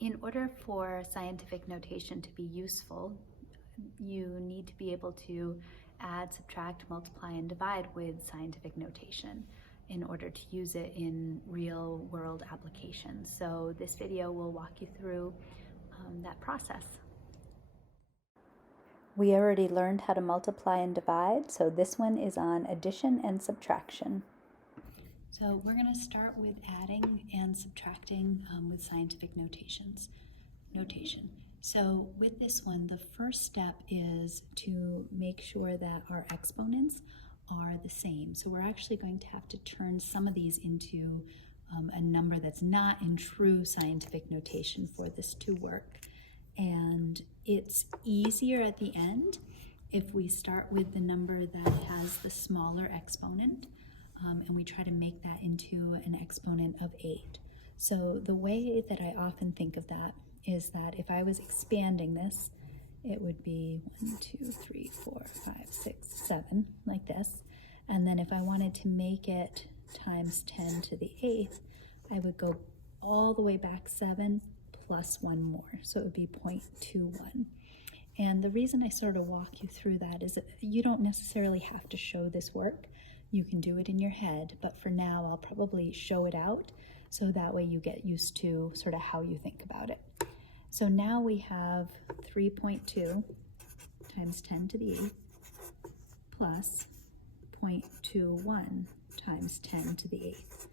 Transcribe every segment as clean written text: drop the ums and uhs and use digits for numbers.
In order for scientific notation to be useful, you need to be able to add, subtract, multiply, and divide with scientific notation in order to use it in real world applications. So this video will walk you through that process. We already learned how to multiply and divide, so this one is on addition and subtraction. So we're going to start with adding and subtracting with scientific notation. So with this one, the first step is to make sure that our exponents are the same. So we're actually going to have to turn some of these into a number that's not in true scientific notation for this to work. And it's easier at the end if we start with the number that has the smaller exponent, and we try to make that into an exponent of 8. So the way that I often think of that is that if I was expanding this, it would be 1, 2, 3, 4, 5, 6, 7, like this. And then if I wanted to make it times 10 to the 8th, I would go all the way back 7 plus 1 more. So it would be 0.21. And the reason I sort of walk you through that is that you don't necessarily have to show this work. You can do it in your head, but for now I'll probably show it out so that way you get used to sort of how you think about it. So now we have 3.2 times 10 to the 8th plus 0.21 times 10 to the 8th.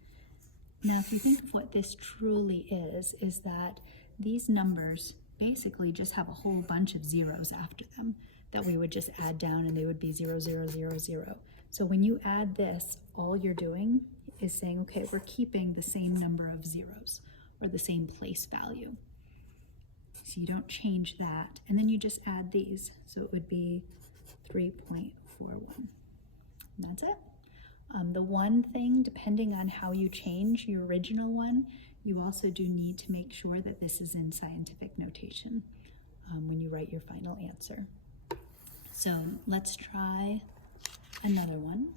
Now if you think of what this truly is that these numbers basically just have a whole bunch of zeros after them that we would just add down, and they would be 0, 0, 0, 0. So when you add this, all you're doing is saying, okay, we're keeping the same number of zeros or the same place value. So you don't change that, and then you just add these. So it would be 3.41. That's it. The one thing, depending on how you change your original one, you also do need to make sure that this is in scientific notation when you write your final answer. So let's try another one.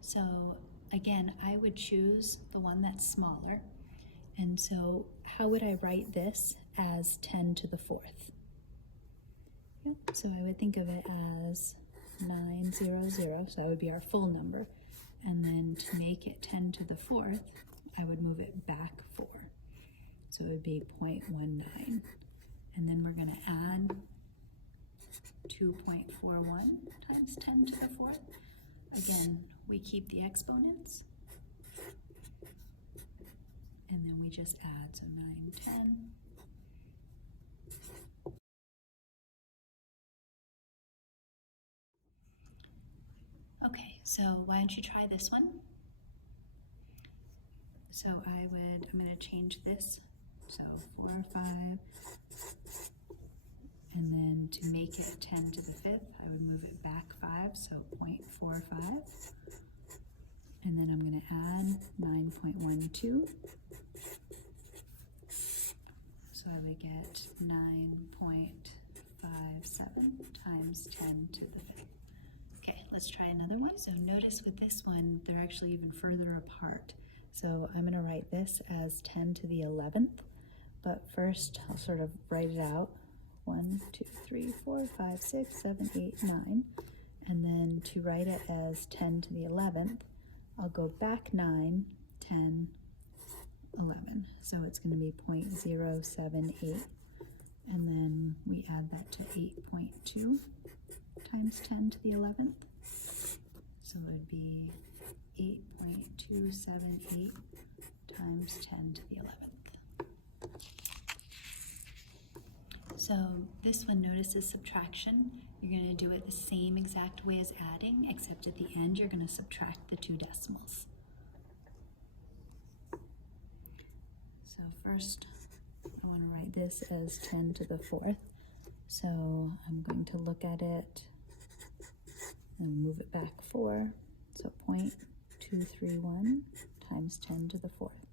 So again, I would choose the one that's smaller. And so how would I write this as 10 to the 4th? Yep. So I would think of it as 900, so that would be our full number. And then to make it 10 to the 4th, I would move it back 4. So it would be 0.19. And then we're going to add 2.41 times 10 to the 4th. Again, we keep the exponents. And then we just add, so 9, 10. Okay, so why don't you try this one? So I'm going to change this, so 4, 5, and then to make it 10 to the 5th, I would move it back 5, so 0.45, and then I'm going to add 9.12, so I would get 9.57 times 10 to the 5th. Okay, let's try another one. So notice with this one, they're actually even further apart. So I'm going to write this as 10 to the 11th, but first I'll sort of write it out. 1, 2, 3, 4, 5, 6, 7, 8, 9. And then to write it as 10 to the 11th, I'll go back 9, 10, 11. So it's going to be 0.078. And then we add that to 8.2 times 10 to the 11th. So it would be 8.278 times 10 to the 11th. So this one, notice is subtraction. You're going to do it the same exact way as adding, except at the end you're going to subtract the 2 decimals. So first I want to write this as 10 to the 4th. So I'm going to look at it and move it back 4. So 0.231 times 10 to the 4th.